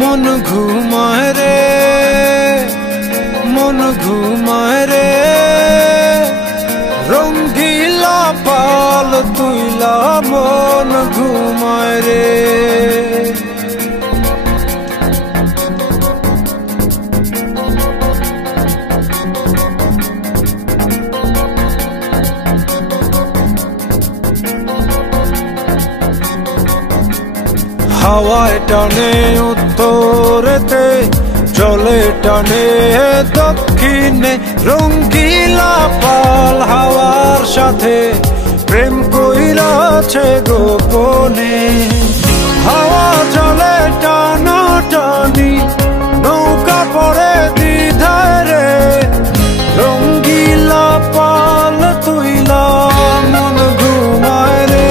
मन घुमाए रे मन घुमाए रे रंगीला पाल तुइला मन घुमाए रे হাওয়ায় টানে উত্তরেতে জলে টানে দক্ষিণে রঙ্গিলা পাল হাওয়ার সাথে প্রেম কইরাছে গোপনে হাওয়া চলে টানা টানি নৌকা পড়ে দ্বিধায় রে রঙ্গিলা পাল তুইলা মন ঘুমায় রে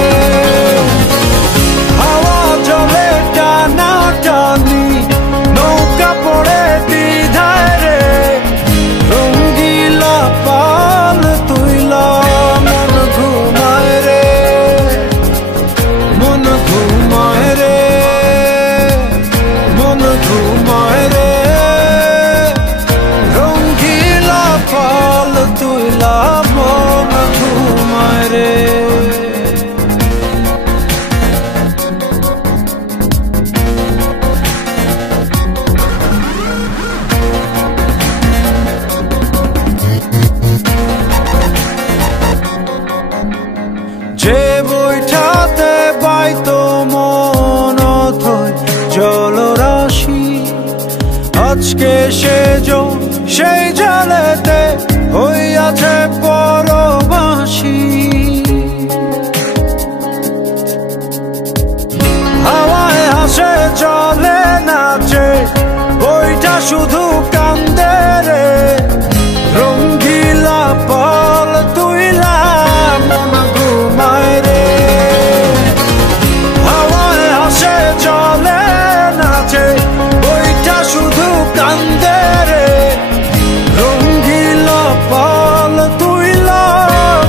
নৌকা পড়ে দ্বিধায় রে রঙ্গিলা পাল তুইলা মন ঘুমায় রে মন ঘুমায় রে মন ঘুমায় রে রঙ্গিলা পাল তুইলা মন ঘুমায় রে যে বইটাতে বাইতো মন অথই জলরাশি আজকে সেই জলেতে হইয়াছে পরবাসী হাওয়ায় হাসে চলে নাচে বইটা শুধু কান্দে রে রঙ্গিলা পাল তুইলা মন ঘুমায় রে হাওয়ায় হাসে চলে নাচে বইটা শুধু কান্দে রে রঙ্গিলা পাল তুইলা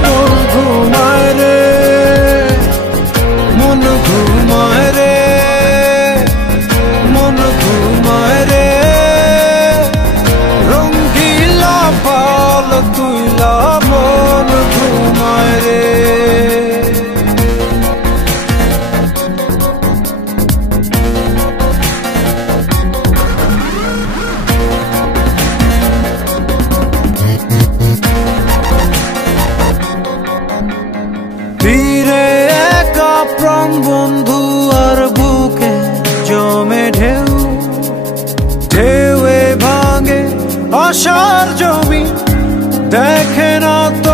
মন ঘুমায় রে মন ঘুমায় রে মন ঘুমায় রে রঙ্গিলা পাল তুইলা মন ঘুমায় রে তীরে একা প্রাণ বন্ধু আর বুকে জমে ঢেউ ঢেউয়ে ভাঙে আশার জমি দেখে না তো